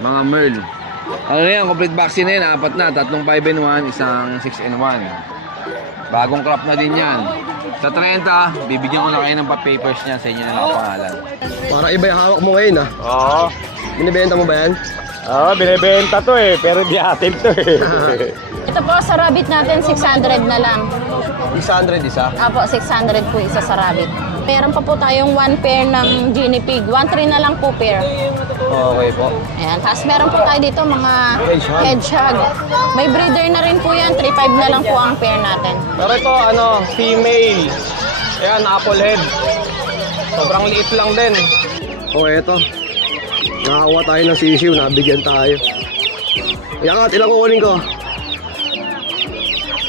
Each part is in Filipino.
Mga Merl. Ano yan, complete vaccine na yan. 4 na, 3 5-in-1, isang 6-in-1. Bagong crop na din yan. Sa 30, bibigyan ko na kayo ng papers niya sa inyo na nakapangalan. Para iba yung hawak mo ngayon ah. Oo. Binibenta mo ba yan? Oo, binibenta to eh, pero di atin to eh. Ito po sa rabbit natin, 600 na lang. 600 isa? Apo, 600 po isa sa rabbit. Meron pa po tayong 1 pair ng guinea pig. 1-3 na lang po pair. Okay po. Ayan. Tapos meron po tayo dito mga Hedgehog. hedgehog. May breeder na rin po yan. 3-5 na lang po ang pair natin. Pero ito, female. Ayan, apple head. Sobrang liit lang din. O, eto. Nakakuha tayo ng sisiw, nabigyan tayo. Iangat, ilang kukunin ko?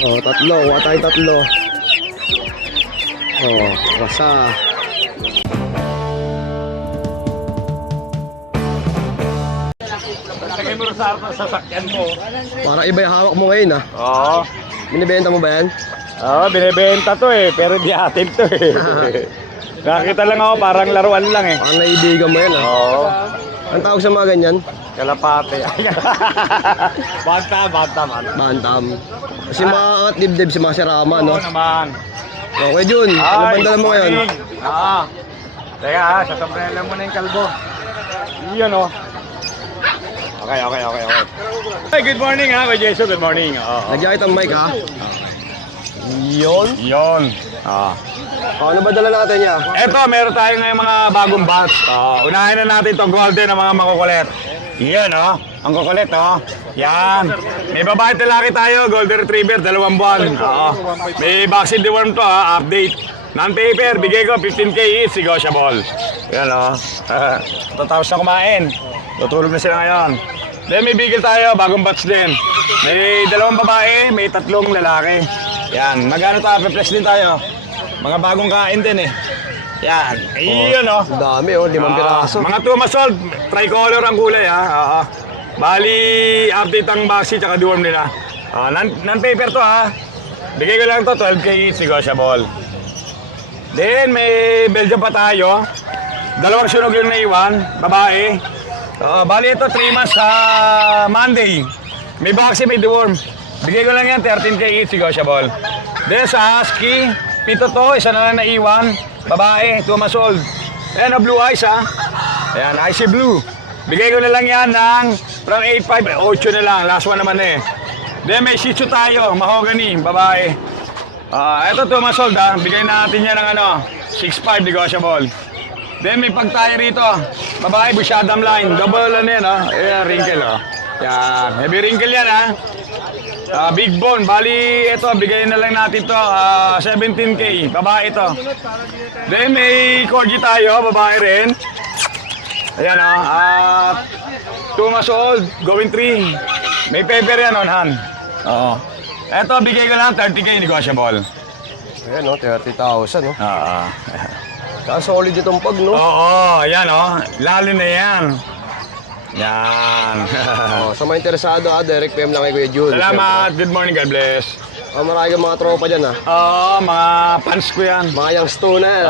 O, 3. Kuha tayo 3. O, rasa. Lagay mo sa sasakyan mo. Para iba yung hawak mo ngayon ah. Oo. Binibenta mo ba yan? Oo, binibenta to eh, pero di atin to eh. Nakita lang ako, parang laruan lang eh. Parang naibigan mo yan ah. Oo. Ang tawag sa mga ganyan? Kalapate. Banta. Bantam. Kasi mga angat dibdib si Masirama, no? Oo naman. Okay, Jun. Ano bang dala mo ngayon? Oo. Teka ha, sa sombrero mo na yung kalbo. Iyon oh. Okay. Hey, good morning ha, Kuya Jason, good morning. Nagyakit ang mic, ha? Yon. Ano ba dala natin niya? Eto, meron tayo ngayong mga bagong batch. Unahin na natin itong golden ng mga makukulit. Yan oh, ang kukulit oh. Yan. May babae at lalaki tayo, golden retriever, 2 buwan. May vaccine deworm to ha, update. Non-paper, bigay ko 15K each, negotiable. Yan oh. Tatapos na kumain. Tutulog na sila ngayon. Then may bigil tayo, bagong batch din. May 2 babae, may 3 lalaki. Yan, magano tayo, pe-flex din tayo. Mga bagong kain din eh. Yan, ayun oh. Ang dami, 5 piraso. Mga 2 months old, tricolor ang kulay ha. Bali, update ang vaccine tsaka deworm nila. Non-paper to ha. Bigay ko lang to, 12K each, negotiable. Then may Belgium pa tayo. 2 sunog yung naiwan, babae. Bali ito 3 months sa Monday. May vaccine, may deworm. Bigay ko lang yan, 13K each, negotiable. Then sa Husky, 7 to, isa na lang naiwan. Babae, 2 months old. Ayan, blue eyes ha. Ayan, icy blue. Bigay ko na lang yan ng from 8.5, 8 na lang. Last one naman eh. Then may Shih Tzu tayo, mahogany, babae. Ito 2 months old ha. Bigay natin yan ng 6.5, negotiable. Then may pag tayo rito. Babae, Bushadam line. Double yan ha. Ayan, wrinkle ha. Yan, heavy wrinkle yan ha. Big bone, bali ito, bigay na lang natin to 17K, babae ito. Then may corgi tayo, babae rin. Ayan 2 months old, going 3. May paper yan on hand. Ito, bigay ko lang 30K, negotiable. Ayan, 30,000, no? Saka solid itong pag, no? Oo, ayan lalo na yan. Yan. Sa mga interesado, direct PM lang kay Kuya Jun. Salamat, good morning, God bless. Marami kang mga tropa dyan, ha? Mga fans ko yan. Mga youngster na yan.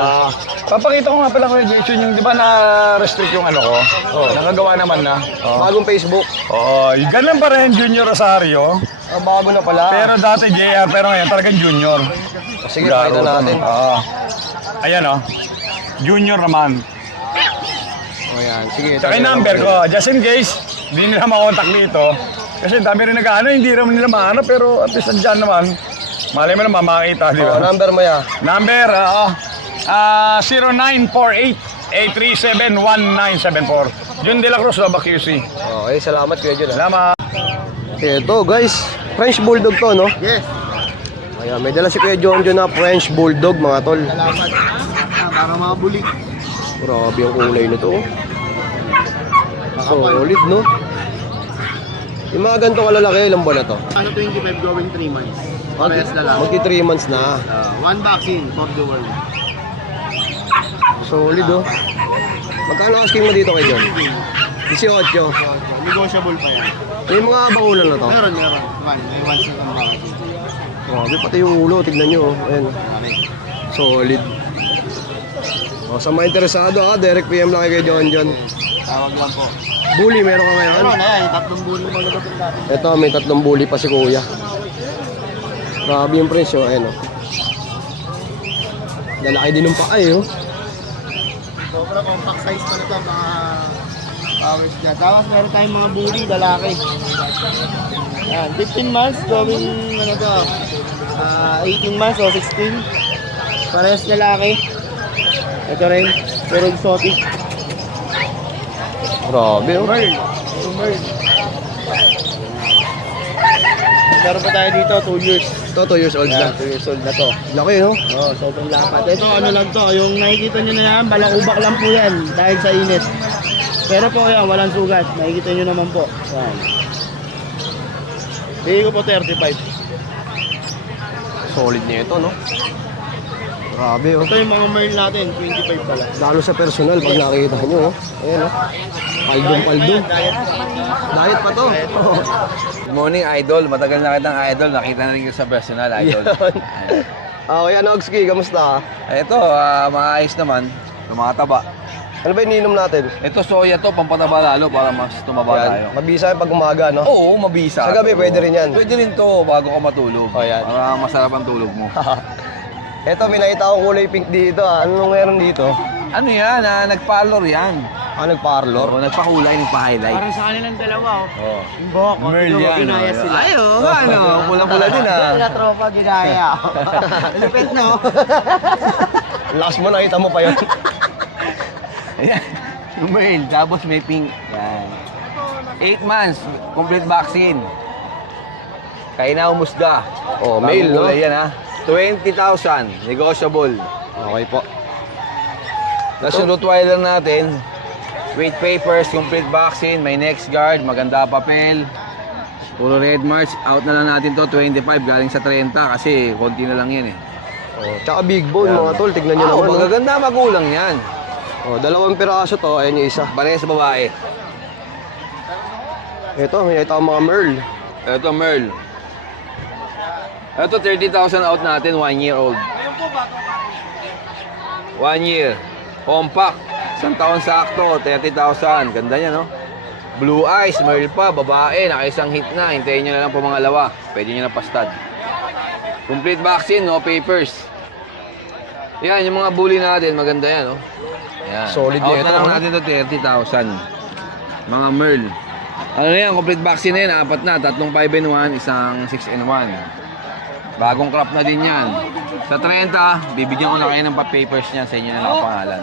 Papakita ko nga pala Kuya Jason yung di ba na-restrict yung ano ko? Nakagawa naman na. Bagong Facebook. Yung ganun pa rin Junior Rosario. Bago na pala. Pero dati JR, pero ngayon talagang Junior. Sige, pakita natin. Ayan Junior naman. Ayan, sige. Tsaka yung number ko, just in case, hindi nila makontak dito. Kasi dami rin nag-ano, hindi naman nila maano, pero at least andyan naman. Malay mo naman makakita, di ba? Number mo ya? Number, 0948-837-1974. Jun De La Cruz, Lobak QC. Okay, salamat Kuya Jun. Salamat. Ito guys, French Bulldog to, no? Yes. Ayan, may dala si Kuya John na French Bulldog, mga tol. Salamat. Para mga bulik. Grabe yung kulay nito. Solid, no? Yung mga ganito kalalaki, ilang buwan na to? Ano 25 going 3 months. Parehas na lang. Magti 3 months na. One vaccine for the world. Solid, oh. Magkano asking mo dito kay John? 18. Negotiable pa yan. May mga bakulan na to. Meron. May one set ang vaccine. Grabe, pati yung ulo, tignan nyo. Ayan. Solid. Sa mga interesado, direct PM lang kay John. Tawag lang po. Bully, meron ka ngayon? Meron, ayan, yung tatlong bully malulupit natin. Ito, may 3 bully pa si kuya. Grabe yung presyo, ayun o. Lalaki din ng paa eh, oh. Sobrang compact size pa na ito, mga powers dyan. Tapos meron tayong mga bully, lalaki. Yan, 15 months, going, ano to, 18 months o 16. Parehas lalaki. Ito rin, pero exotic. Grabe, oh. Merl. Merl. Meron pa tayo dito, 2 years. Ito, 2 years old Yeah, na. 2 years old na to. Laki, no? Oh, sobrang lapat. Ito, ano lang to, yung nakikita nyo na yan, balakubak lang po yan dahil sa init. Pero po yan, walang sugat. Nakikita nyo naman po. Yan. Bigay ko po 35. Solid niya ito, no? Grabe, oh. Ito yung mga Merl natin, 25 pala. Lalo sa personal, pag nakikita nyo, oh. Ayan, oh. Paldong-paldong. Diet pa to. Good morning, idol. Matagal na kitang idol. Nakita na rin kita sa personal, idol. Okay, ano, Ogski, kamusta? Ito, maayos naman. Tumataba. Ano ba ininom natin? Ito, soya to, pampataba lalo para mas tumaba tayo. Yan. Mabisa yung pag umaga, no? Oo, mabisa. Sa gabi, pwede rin yan. Pwede rin to, bago ka matulog. Oh, yan. Para masarap ang tulog mo. Ito, may nakita akong kulay pink dito, ah. Anong meron dito? Ano yan, nag-parlor yan. Ah, nagparlor. Oo, nagpakulay, nagpa-highlight. Parang sa kanilang dalawa, oh. Oo. Yung buhok, oh. Merl Tignan mo, yan. ginaya oh. sila. Ay, oo, ano, pula-pula din ah. Sila tropa, ginaya. Lupit, no? Last mo, nakita mo pa yun. Ayan. Merl, tapos may pink. Yan. 8 months, complete vaccine. Kaya na umusga. Oh, male, no? Kulay yan ha. 20,000, negotiable. Okay po. Tapos yung Rottweiler natin, weight papers, complete vaccine, may next guard, maganda papel. Puro red marks, out na lang natin to, 25 galing sa 30 kasi konti na lang yan eh. Oh, tsaka big bone, Yan. mga tol. Tignan nyo Oo, naman, no? magaganda magulang yan. Oh, 2 piraso to, ayan yung isa. Parehas sa babae. Ito, may nakita akong mga Merl. Ito, Merl. Ito, 30,000 out natin, 1 year old. 1 year. Compact. 1 taon sakto, 30,000. Ganda niya, no? Blue eyes, Merl pa, babae, nakaisang hit na. Hintayin nyo na lang po mga lawa. Pwede nyo na pastad. Complete vaccine, no papers. Yan, yung mga bully natin, maganda yan, no? Yan. Solid out nito, na lang no? natin to 30,000. Mga Merl. Ano yan, complete vaccine na yan, 4 na. 3 5-in-1, isang 6-in-1. Bagong crop na din yan. Sa 30, bibigyan ko na kayo ng papers niyan sa inyo na lang pangalan.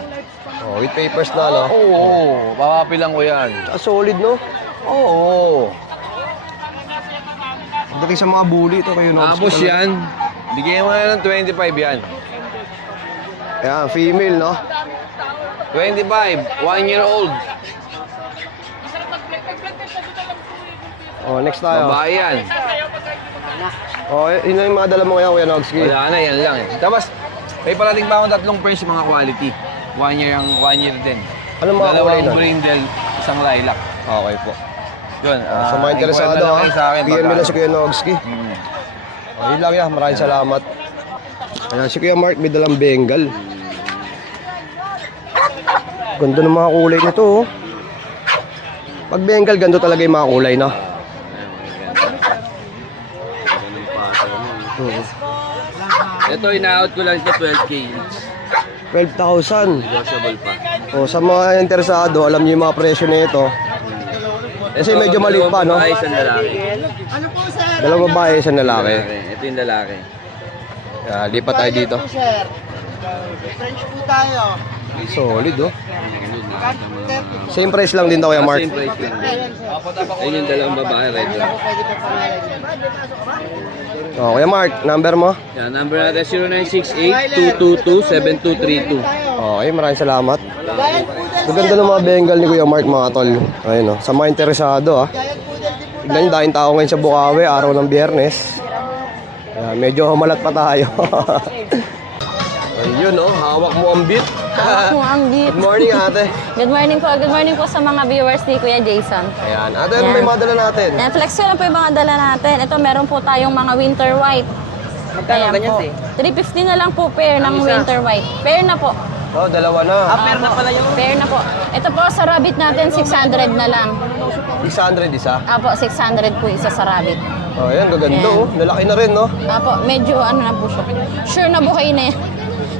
Oh, with papers na, no? Oo, papapilang ko yan. Tsaka solid, no? Oo. Pagdating sa mga bully, ito kayo, no? Tapos yan, bigyan mo na ng 25 yan. Ayan, female, no? 25, 1 year old. Oh, next tayo. Babae yan. Oh, yun na yung mga dala mo ngayon, Kuya Nogski. Wala na, yan lang eh. Tapos, may parating pa akong 3 pairs mga quality. 1 year din. Anong mga kulay Dalawang nun? brindle, isang lilac. Okay po. Yun. Sa mga interesado, inquire na lang ha? kayo sa akin. PM nila si Kuya Nogski. Mm. Oh, yun lang yan. Maraming salamat. Ayan, si Kuya Mark may dalang Bengal. Ganda ng mga kulay nito, oh. Pag Bengal, ganda talaga yung mga kulay, no? Ito, ina-out ko lang ito 12K. 12,000. Negotiable pa. Oh, sa mga interesado, alam niyo yung mga presyo nito. Kasi medyo maliit pa, no? Isang lalaki. Dalawang babae, isang lalaki. Ito yung lalaki. Lipat tayo dito. Sir, French po tayo. Solid, oh. Same price lang din daw, Kuya Mark. Same price lang din. Ayun yung dalawang babae, red lang. Oh, Kuya Mark, number mo? Yan, number natin 0968-222-7232. Okay, maraming salamat. Maganda ng mga Bengal ni Kuya Mark, mga tol. Ayun, oh. Sa mga interesado, ah. Tignan nyo, dahil tao ngayon sa Bukawi, araw ng Biyernes. Medyo humalat pa tayo. Ayun, oh. Hawak mo ang beat. Hawak mo ang beat. Good morning, ate. Good morning po. Good morning po sa mga viewers ni Kuya Jason. Ayan. Ate, ano may mga dala natin? Yan, flex ko lang po yung mga dala natin. Ito, meron po tayong mga winter white. Magkano Ayan ganyan, po. te? 350 na lang po pair ng winter white. Pair na po. Oh, dalawa na. Pair na pala yung... Pair na po. Ito po sa rabbit natin, 600 na lang. 600 isa. Apo, 600 po isa sa rabbit. Oh, ayan, gaganda Ayan. oh. Lalaki na rin, no? Apo, medyo ano na po siya. Sure na buhay na yan.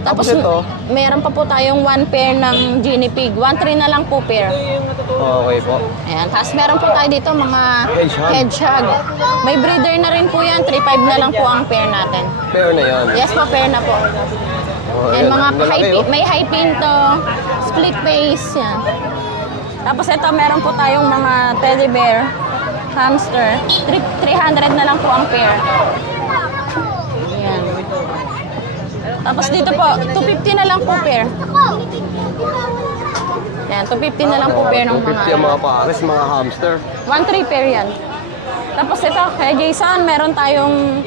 Tapos ito? Meron pa po tayong 1 pair ng guinea pig. 1-3 na lang po pair. Okay po. Ayan. Tapos meron po tayo dito mga Hedgehog. hedgehog. May breeder na rin po yan. 3-5 na lang po ang pair natin. Pair na yan. Yes po, pair na po. Oh, Yan, ayan, mga lalaki, high, oh. may high pinto, split face, yan. Tapos ito, meron po tayong mga teddy bear, hamster. 300 na lang po ang pair. Yan. Tapos dito po, 250 na lang po pair. Yan, 250 na lang po pair ng 250 ang mga pares, mga hamster. 1-3 pair yan. Tapos ito, kay Jason, meron tayong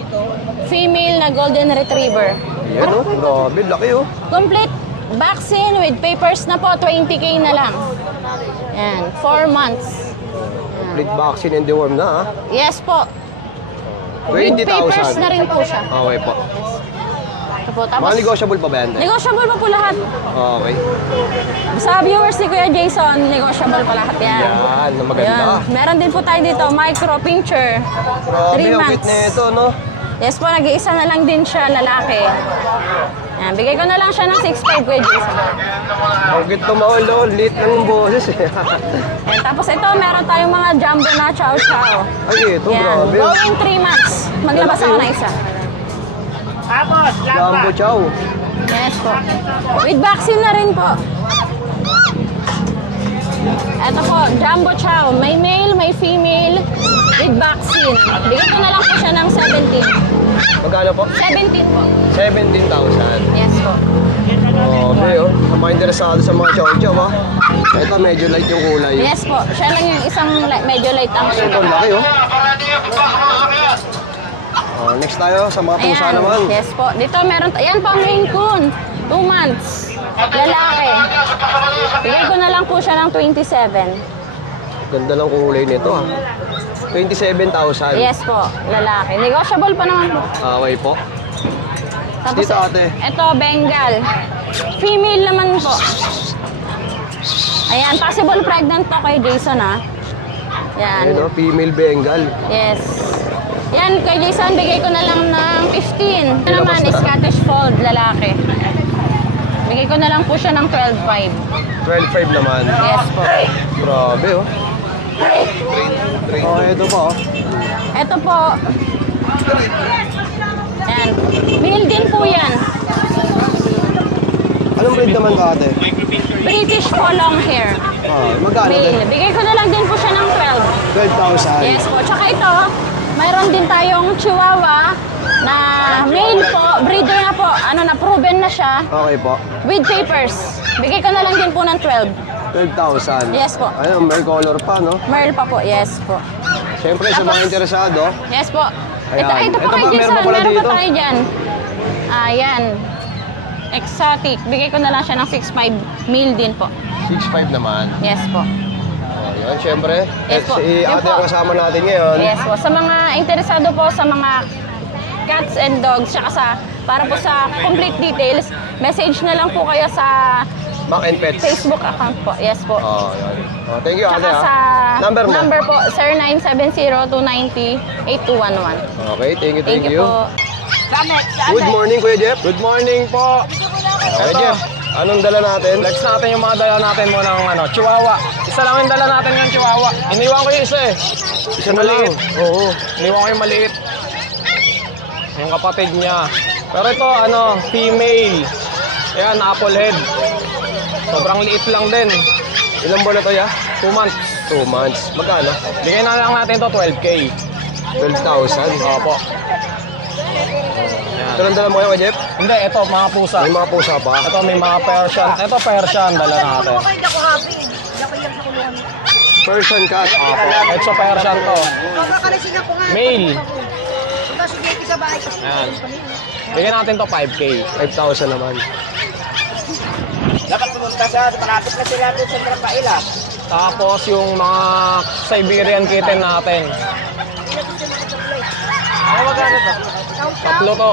female na golden retriever. Ayan, oh. Grabe, laki, oh. Complete vaccine with papers na po, 20K na lang. Yan, 4 months. Complete vaccine and deworm na, ha? Yes po. With 20,000. papers na rin po siya. Okay po. Ito po, tapos, Mga negotiable pa ba yan? negotiable pa po lahat. Okay. Sa viewers ni Kuya Jason, negotiable pa lahat yan. Yan, na maganda. Ayan. Meron din po tayo dito, micro pincher. Grabe, 3 ang months. cute na ito, no? Yes po, nag-iisa na lang din siya, lalaki. Yan, bigay ko na lang siya ng 6.5 Kuya Jason. Ang cute to, mahal, oh. Lit lang yung boses, eh. Yan, tapos ito, meron tayong mga jumbo na chow chow. Ay, ito, Yan, grabe. going 3 months. Maglabas ako na isa. Jumbo chow. Yes po. With vaccine na rin po. Ito po, jumbo chow. May male, may female with vaccine. Bigyan ko na lang po siya ng 17. Magkano po? 17 po. 17,000. Yes po. Grabe, oh. Sa mga interesado sa mga chow-chow, ha? Ito, medyo light yung kulay. Yes po. Siya lang yung isang medyo light ang Ito, ang laki, oh. Next tayo sa mga pusa Ayan. naman. Yes po. Dito meron, ayan po, Maine Coon. 2 months. Lalaki. Bigay ko na lang po siya ng 27. Ganda lang kulay nito, ha? 27,000. Yes po, lalaki. Negotiable pa naman po. Okay po. Tapos, Dito, ate. Ito, Bengal. Female naman po. Ayan, possible pregnant to kay Jason, ha? Yan. Ayun, oh, female Bengal. Yes. Yan, kay Jason, bigay ko na lang ng 15. Ito naman, Scottish Fold, lalaki. Bigay ko na lang po siya ng 12.5. 12,500 naman. Yes po. Grabe, oh. Oh, ito po, oh. Ito po. Yan. Male din po yan. Anong breed naman to, ate? British po long hair. Magkano din? Male. Bigay ko na lang din po siya ng 12. 12,000. Yes po. Tsaka ito, mayroon din tayong chihuahua na male po. Breeder na po. Ano na, proven na siya. Okay po. With papers. Bigay ko na lang din po ng 12. 12,000. Yes po. Ayun, may color pa, no? Merl pa po. Yes po. Siyempre, sa mga interesado, Yes po. Ito, Ayan. ito po Ito kay ba, meron Jason. pa pala Meron pa dito? tayo dyan. Ayan. Exotic. Bigay ko na lang siya ng 6.5 male din po. 6,500 naman. Yes po. Ayun, siyempre. Yes po. Si Yun ate po. ang kasama natin ngayon. Yes po. Sa mga interesado po sa mga cats and dogs, tsaka para po sa complete details, message na lang po kayo sa Mac and Pets. Facebook account po. Yes po. Oh, yun. Oh, thank you, ate, Tsaka ha? sa Number mo? number po, 0970-290-8211. Okay, thank you. po. Good morning, Kuya Jeff. Good morning po. Kuya Jeff, anong dala natin? Flex natin yung mga dala natin mo ng chihuahua. Isa lang yung dala natin ng chihuahua. Iniwan ko yung isa eh. Isa na lang. Oo. Iniwan ko yung maliit. Yung kapatid niya. Pero ito, female. Ayan, apple head. Sobrang liit lang din. Ilang buwan na to, ya? 2 months. 2 months. Magkano? Bigyan na lang natin to 12K. 12,000. Opo. Ito lang dala mo kayo, Kuya Jeff? Hindi, ito, mga pusa. May mga pusa pa. Ito, may mga Persian. Ito, Persian, dala natin. Persian cat. Opo. Ito, Persian to. Male. Ayan. Bigyan natin to 5K. 5,000 naman. Dapat pumunta sa malapit na sila doon sa Trapaila. Tapos yung mga Siberian kitten natin. Ano magkano to? Tatlo to.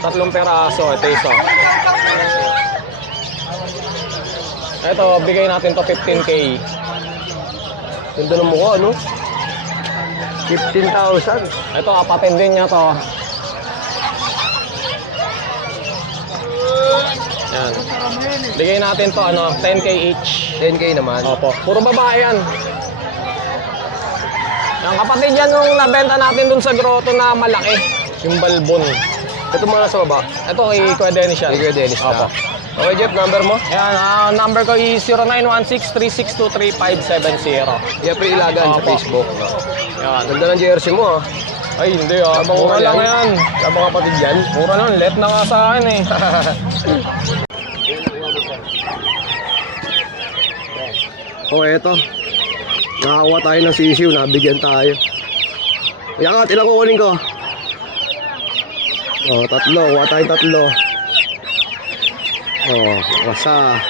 3 peraso. Ito isa. Ito, bigay natin to 15K. Ganda ng mukha, no? 15,000. Ito, apatin din niya to. Yan. Bigay natin to, 10K each. 10K naman. Opo. Puro babae yan. Yung kapatid yan nung nabenta natin dun sa grotto na malaki. Yung balbon. Ito mga nasa baba. Ito kay Kuya Dennis yan. Kay Kuya Dennis na. Opo. Okay, Jeff, number mo? Yan, number ko is 0916-362-3570. Jeff Ilagan sa Opo. Facebook. Yan. Ganda ng jersey mo, ah. Ay, hindi ah. Abang Mura mura lang yan. yan. Abang kapatid yan. Mura lang. Let na nga sa akin eh. Oh, eto. Nakakuha tayo ng sisiw, nabigyan tayo. Yakat, ilang kukunin ko? Oh, 3. Kuha tayo 3. Oh, kasa.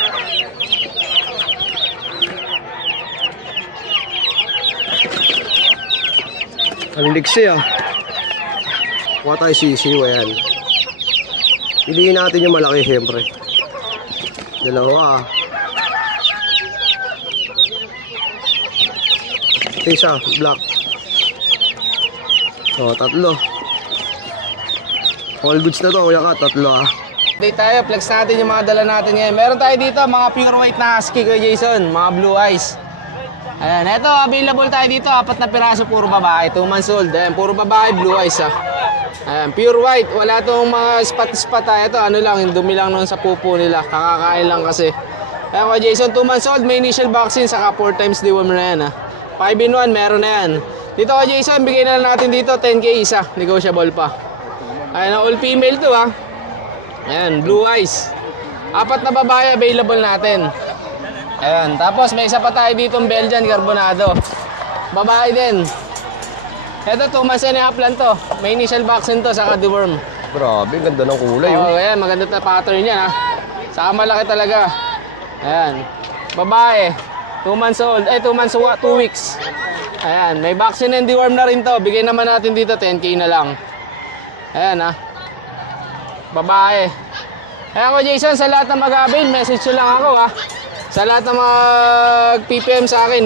Ang liksi, ah. Kuha tayo sisiw, ayan. Piliin natin yung malaki, siyempre. Dalawa, ah. Ito isa, black. O, 3. All goods na to, kuya ka, 3 ah. Update tayo, flex natin yung mga dala natin ngayon. Meron tayo dito, mga pure white na husky, Kuya Jason, mga blue eyes. Ayan, eto, available tayo dito, 4 na piraso, puro babae, 2 months old. Ayan, puro babae, blue eyes ah. Ayan, pure white, wala tong mga spot-spot ah. Ito, ano lang, yung dumi lang nun sa pupo nila, kakakain lang kasi. Ayan, Kuya Jason, 2 months old, may initial vaccine, saka 4 times deworm na yan ah. 5-in-1, meron na yan. Dito Kuya Jason, bigay na lang natin dito, 10K isa, negotiable pa. Ayan, all female to ha. Ayan, blue eyes. 4 na babae available natin. Ayan, tapos may isa pa tayo ditong Belgian Carbonado. Babae din. Ito, 2 months and a half lang to. May initial vaccine to, saka deworm. Grabe, ganda ng kulay oh. Oo, ayan, maganda na pattern yan ha. Saka malaki talaga. Ayan, babae. 2 months old, 2 months, 2 weeks. Ayan, may vaccine and deworm na rin to. Bigay naman natin dito, 10K na lang. Ayan ha. Babae. Ayan ko Jason, sa lahat na mag-avail, message nyo lang ako ha. Sa lahat na mag-PPM sa akin,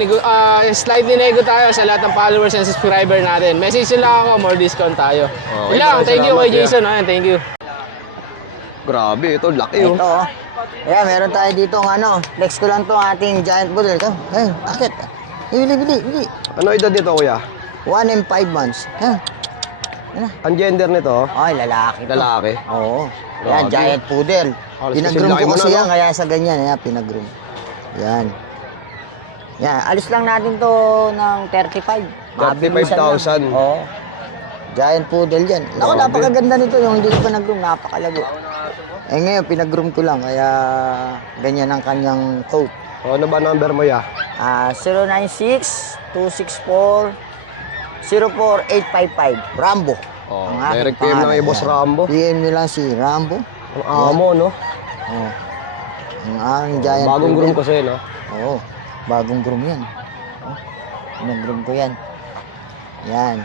slightly nego tayo sa lahat ng followers and subscriber natin. Message nyo lang ako, more discount tayo. Okay, Yun lang, thank you salamat, kay Jason. Ayan, thank you. Grabe, ito laki oh. Ito, oh. Ayan, meron tayo dito ng flex ko lang to ating giant poodle. Ito, ayun, akit. Bili. Ano edad nito kuya? 1 and 5 months. Ayan. Ang gender nito? Ay, lalaki to. Lalaki. Oo. Ayan, Grabe. giant poodle. Alas Pinag-groom kasi laki ko mo kasi na, yan, no? kaya sa ganyan. Ayan, pinag-groom. Yan. Yan, alis lang natin to ng 35. Mabilisan lang. 35,000. Oo. Giant poodle yan. Naku, Grabe. napakaganda nito. Yung hindi ko pa nag-groom, napakalago. Eh ngayon, pinag-groom ko lang, kaya ganyan ang kanyang coat. O, ano ba number mo ya? 096-264-04855. Rambo. Oh, Ang aking direct PM lang pangalan, kay Boss yan. Rambo. PM nyo lang si Rambo. Ang amo, no? Oh. Ang aking giant Bagong poodle. groom kasi, no? Oo, bagong groom yan. Oh, pinag-groom ko yan. Yan.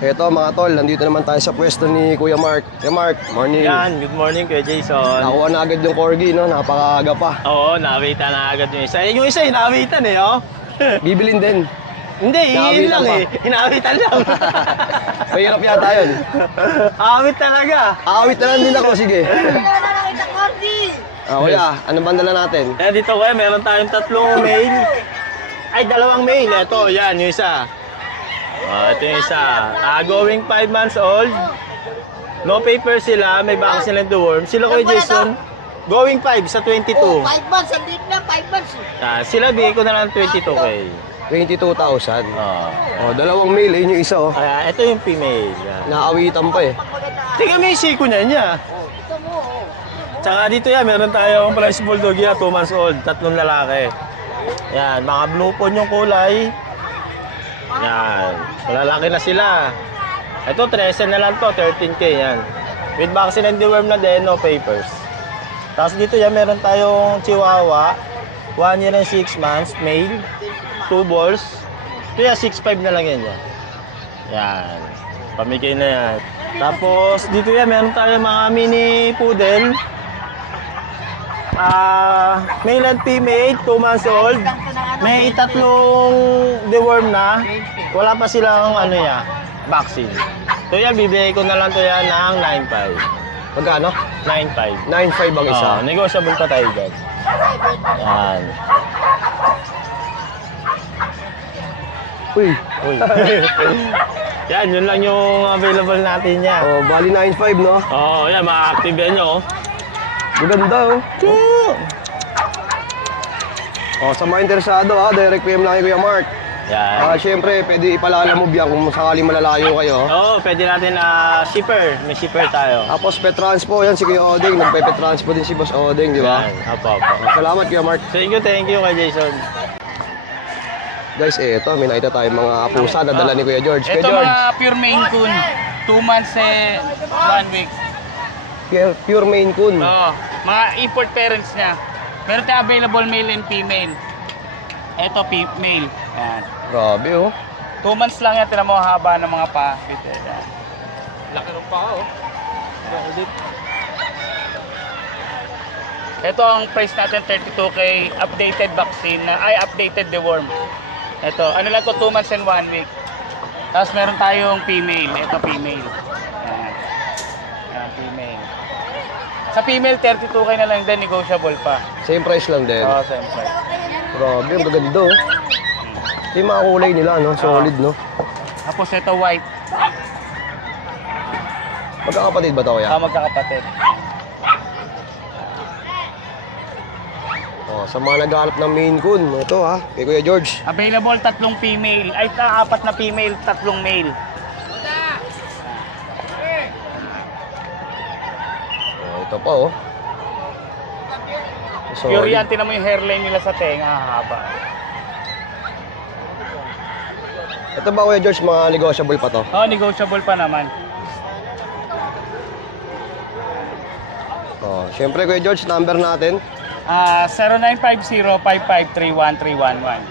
Eto mga tol, nandito naman tayo sa pwesto ni Kuya Mark. Kuya Mark, morning. Yan, good morning Kuya Jason. Nakuha na agad yung corgi, no? Napakaaga pa. Oo, nawitan na agad yung isa. Yung isa, inawitan eh, oh. Bibilin din. Hindi, Inawitan yun lang pa. eh. Inawitan lang. Mahirap yata yun. Awit talaga. Awit na lang din ako, sige. Kuya, ano bang dala natin? Kaya dito kuya, meron tayong 3 male. Ay, 2 male. Ito, yan, yung isa. Ito yung isa. Going 5 months old. No paper sila, may vaccine and deworm. Sila Kuya Jason, going 5 sa 22. 5 months, ang liit na, 5 months. Sila bigay ko na lang 22K. 22,000. Oh, 2 male, yun yung isa, oh. Ito yung female. Yan. Naawitan pa eh. Tingnan mo yung siko niya. Tsaka dito yan, meron tayong French Bulldog yan, 2 months old, 3 lalaki. Yan, mga blue pon yung kulay. Yan, malalaki na sila. Ito, 13 na lang to, 13K yan. With vaccine and deworm na din, no papers. Tapos dito yan, meron tayong Chihuahua, 1 year and 6 months, male, 2 balls. Ito yan, 6'5 na lang yan. Yan, pamigay na yan. Tapos dito yan, meron tayong mga mini poodle. Male and female, 2 months old. May tatlong deworm na. Wala pa silang vaccine. So yan, bibigay ko na lang to yan ng 9.5. Magkano? 9.5. 9.5 ang isa. Negotiable pa tayo dyan. Yan. Uy. Uy. Yan, yun lang yung available natin yan. Oh, bali 9.5, no? Oo, yan, ma-active yan nyo. Maganda, oh. Oh, sa mga interesado, direct PM lang kay Kuya Mark. Yan. Siyempre, pwede ipalalamove yan kung sakali malalayo kayo. Oo, pwede natin shipper. May shipper tayo. Tapos pet transpo, yan si Kuya Oding. Nagpe-pet transpo din si Boss Oding, di ba? Yan, apo. Salamat Kuya Mark. Thank you kay Jason. Guys, eto, may nakita tayong mga pusa na dala ni Kuya George. Kuya Ito George, mga pure Maine Coon. 2 months 1 week. pure Maine Coon. Oo. Mga import parents niya. Meron tayo available male and female. Ito male. Yan. Grabe, oh. 2 months lang yan. Tinan mo ang haba ng mga pa. Yan. Laki ng pa, oh. Ito ang price natin 32K updated vaccine updated deworm. Ito, ano lang to 2 months and 1 week. Tapos meron tayong female. Ito female. Yan. Yan, female. Sa female 32K na lang din, negotiable pa. Same price lang din. Oo, siyempre. Grabe, ang gaganda, oh. Yung mga kulay nila, no? Solid, no? Tapos ito white. Magkakapatid ba to, Kuya? Magkakapatid. Oh, sa mga naghahanap ng Maine Coon, ito kay Kuya George. Available 3 female. Ay, 4 na female, 3 male. Oh, ito pa, oh. Pure yan, tinan mo yung hairline nila sa tenga, haba. Ito ba, Kuya George, mga negotiable pa to? Oh, negotiable pa naman. Oh, syempre, Kuya George, number natin. 0950-5531311.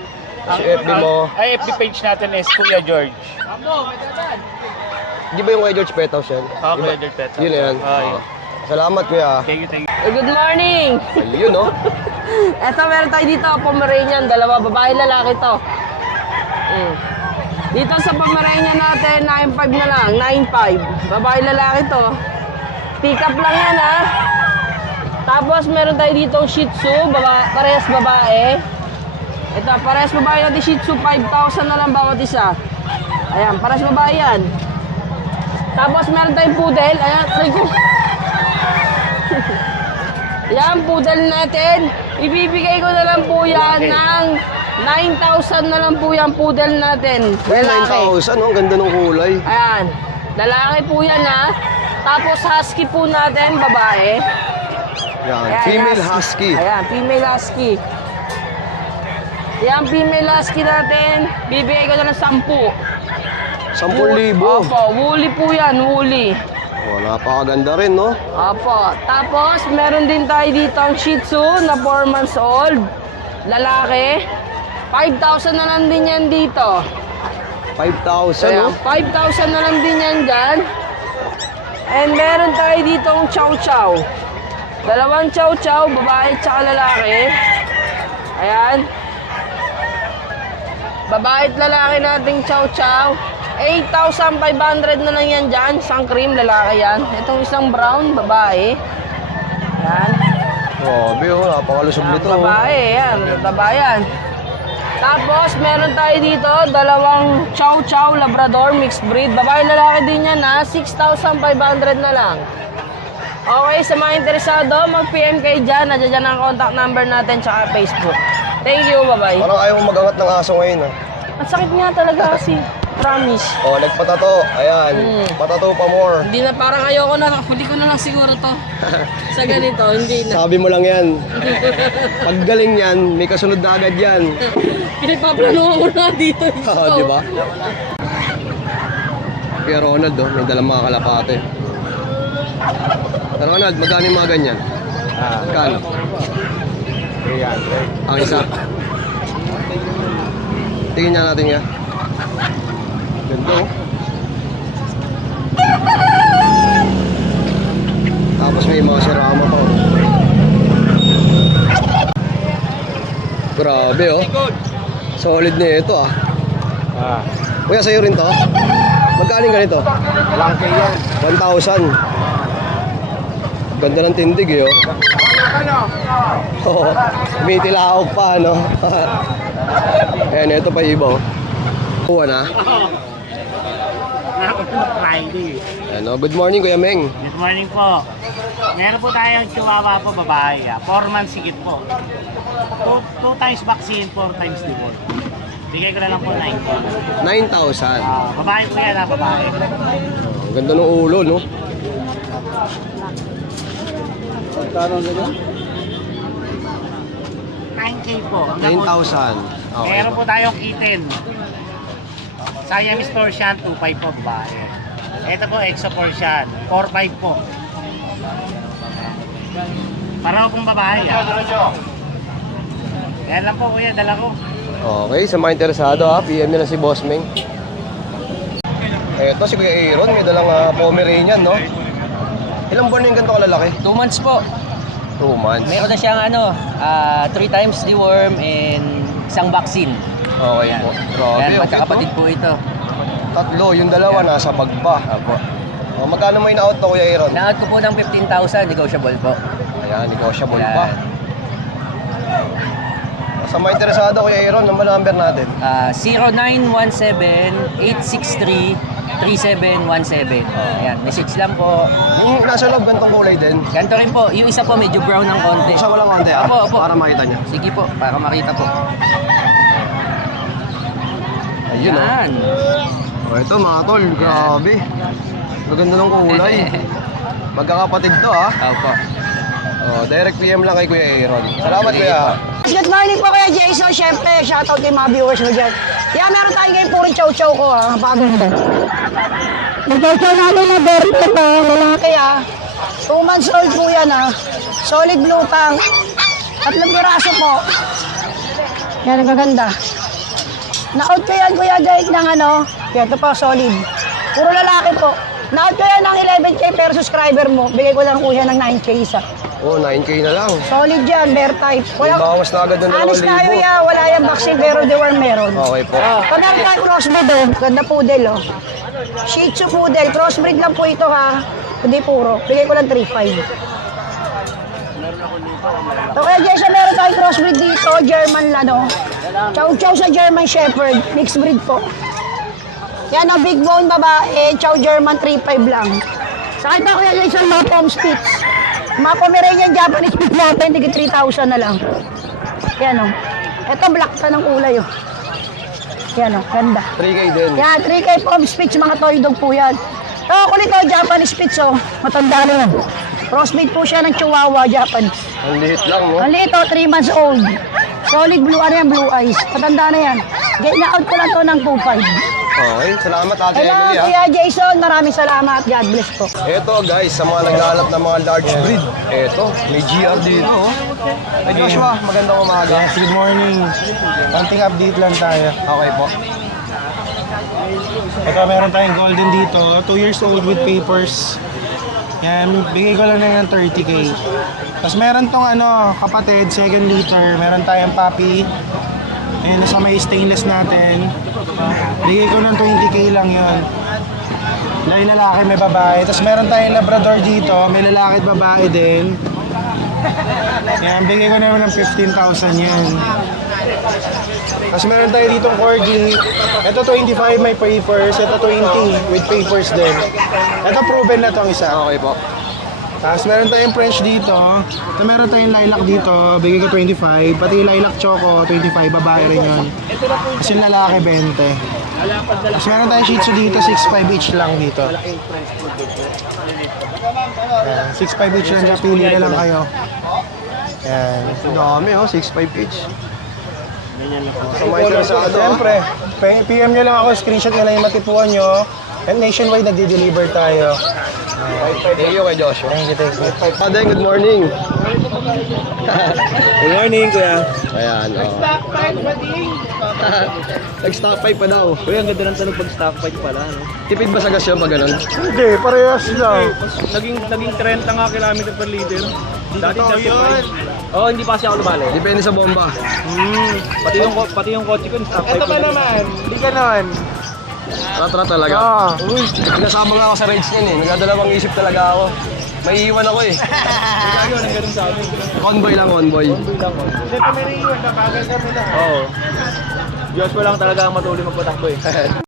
Si FB mo. Ay, FB page natin is Kuya George. Di ba yung Kuya George Pet House yan? Oh, Di ba? Kuya George Pet House. Yun yan. Oh, yun. Salamat, Kuya. Thank you. Good morning! Ayun, oh. Eto, meron tayo dito, Pomeranian, 2 babae, lalaki to. Dito sa Pomeranian natin, 9.5 na lang, 9.5. Babae, lalaki to. Pick up lang yan, ha? Tapos, meron tayo dito Shih Tzu, parehas babae. Ito, parehas babae natin Shih Tzu, 5,000 na lang bawat isa. Ayan, parehas babae yan. Tapos, meron tayong poodle. Ayan, try ko. Yan, poodle natin. Ibibigay ko na lang po yan ng 9,000 na lang po yan, poodle natin. Lalaki. 9,000, oh. Ang ganda ng kulay. Ayan. Lalaki po yan, ha. Tapos husky po natin, babae. Yan, Ayan, female husky. Ayan, female husky. Yan, female husky natin. Bibigay ko na ng 10. 10,000. Opo, woolly po yan, woolly. Oh, napakaganda rin, no? Opo. Tapos, meron din tayo dito ang Shih Tzu na 4 months old. Lalaki. 5,000 na lang din yan dito. 5,000, Ayan, no? 5,000 na lang din yan dyan. And meron tayo dito ang Chow Chow. 2 Chow Chow, babae at lalaki. Ayan. Babae at lalaki nating Chow Chow. 8,500 na lang yan dyan. Isang cream, lalaki yan. Itong isang brown, babae. Yan. Grabe, oh. Napakalusog Yan, nito. babae, yan. Mataba yan. Tapos, meron tayo dito, 2 Chow Chow Labrador mixed breed. Babae, lalaki din yan, ha. 6,500 na lang. Okay, sa mga interesado, mag-PM kayo dyan. Nandiyan dyan ang contact number natin tsaka Facebook. Thank you, bye-bye. Parang ayaw mo magangat ng aso ngayon, ah. Ang sakit nga talaga kasi. Promise. Oh, nagpatato. Ayan. Patato pa more. Hindi na, parang ayoko na. Huli ko na lang siguro to. Sa ganito, hindi na. Sabi mo lang yan. Pag galing yan, may kasunod na agad yan. Pinagpaplano ko na dito. Oo, di ba? Kaya Ronald, may dalang mga kalapate. Ronald, magkano yung mga ganyan? Magkano? Ang isa. Tingin niya natin nga. Ganda, oh. Tapos may mga sirama pa, oh. Grabe oh. Solid na ito ah. Ah. Kuya, sa'yo rin to? Magkaling ganito? Langke yan. 1,000. Ganda ng tindig eh oh. Oo. May tilaok pa ano. Ayan, ito pa yung iba oh. Kuha na. Friday. Ano, good morning Kuya Meng. Good morning po. Meron po tayong chihuahua po babae. 4 months higit po. 2 times vaccine, 4 times deworm. Bigay ko na lang po 9,000. 9,000. Babae po yan, babae. Ang ganda ng ulo no. 9K po. 9,000. Okay. Meron po tayong kitten. Siamese Persian, 2,500 po babae. Ito po, Exo Persian, 4,500 po. Pareho pong babae. Yan lang po kuya, dala ko. Okay, sa mga interesado ha, PM nyo na si Boss Meng. Eto, si Kuya Aaron, may dalang Pomeranian, no? Ilang buwan na yung ganito kalalaki? 2 months po. 2 months. Meron na siyang 3 times deworm and isang vaccine. Okay po. Grabe, Yan, okay magkakapatid po. po ito. 3, yung dalawa nasa bag pa. Opo. Magkano may na-out to, Kuya Aaron? Na-out ko po ng 15,000, negotiable po. Ayan, negotiable Yan. pa. Sa mga interesado, Kuya Aaron, naman number natin. 0917-863-3717. Ayan, message lang po. Yung nasa loob, ganitong kulay din. Ganito rin po, yung isa po medyo brown ng konti. Isa walang konti, ah? Opo, opo. Para makita niya. Sige po, para makita po. Ayun, oh. Yan. Oh, ito mga tol, grabe. Maganda ng kulay. Magkakapatid to, ha? Opo. Oh, direct PM lang kay Kuya Aaron. Salamat, Kuya. Good morning po Kuya Jason. Siyempre, shoutout kay mga viewers mo dyan. Yeah, meron tayo ngayon puro chow-chow ko ha. Paganda. Yung chow-chow namin na very good ha. Lalaki ha. 2 months old po yan ha. Solid blue tang. 3 piraso po. Yan, ang gaganda. Na-out ko yan Kuya Jake ng ano. Yan, ito po, solid. Puro lalaki po. Na-out ko yan ng 11K per subscriber mo. Bigay ko lang kuya ng 9K isa. Oh, 9K na lang. Solid yan, bear type. May bawas na agad ng 2,000. Alis na ya, wala yung vaccine pero deworm meron. Okay po. Pag meron tayo crossbreed oh, ganda poodle oh. Shih Tzu poodle, crossbreed lang po ito ha. Hindi puro, bigay ko lang 3,500. So kaya Jason, meron tayong crossbreed dito, German Lano. Chow Chow sa German Shepherd, mixed breed po. Yan ang big bone babae, Chow German 3,500 lang. Sa kita kuya Jason, mga Pom Spitz. Mga Pomeranian Japanese Spitz natin, tigit 3,000 na lang. Yan o. Ito black pa ng kulay o. Yan o, ganda. 3K din. Yan, 3K Pom Spitz, mga toy dog po yan. Ito, kulit o, Japanese Spitz o. Matanda na yan. Crossbreed po siya ng Chihuahua, Japanese. Ang liit lang, no? Ang liit o, 3 months old. Solid blue, ano yan, blue eyes. Matanda na yan. Get na out ko lang to ng 2,500. Okay, salamat Ate Hello, Emily, ha? Kuya Jason. Maraming salamat. God bless po. Eto guys, sa mga naglalap ng mga large breed. Eto, may GR dito, oh. Hey Joshua, magandang umaga. Yes, good morning. Konting update lang tayo. Okay po. Ito, meron tayong golden dito. 2 years old with papers. Yan, bigay ko lang na ng 30K. Tapos meron tong kapatid, second litter. Meron tayong puppy. Ayan, sa may stainless natin. Bigay ko ng 20K lang yun. May lalaki, may babae. Tapos meron tayong Labrador dito. May lalaki at babae din. Yan, bigay ko naman ng 15,000 yan. Tapos meron tayo ditong corgi. Ito 25 may papers. Ito 20 with papers din. Ito proven na tong isa. Okay po. Tapos meron tayong French dito. Ito meron tayong lilac dito. Bigay ko 25. Pati yung lilac choco, 25. Babae rin yun. Kasi yung lalaki, 20. Tapos meron tayong Shih Tzu dito. 6'5 each lang dito. 6'5 each lang. Pili na lang kayo. Yan. Ang dami, oh. 6'5 each. Sa mga interesado, Siyempre, PM nyo lang ako. Screenshot nyo lang yung matipuan nyo. And nationwide, nagde-deliver tayo. Thank you kay Joshua. Thank you. Ate, good morning. Good morning, kuya. Ayan, oh. Nag-stock fight pa daw. Kuya, ang ganda ng tanong pag stock fight pala, no? Tipid ba sa gas yun pag ganun? Hindi, parehas lang. Naging 30 nga kilometer per liter. Dati 35. Oo, hindi pa kasi ako lumali. Depende sa bomba. Pati yung kotse ko, stop Ito pa naman, hindi ganon. Rat talaga. Oo. Uy, pinasama nga ako sa rage niyan eh. Nagdadalawang isip talaga ako. May iwan ako eh. Ayun, ang ganun sa amin. Convoy lang, convoy. Hindi kami rin yun, nabagal kami na. Oo. Diyos ko lang talaga ang matuloy magpatakbo eh.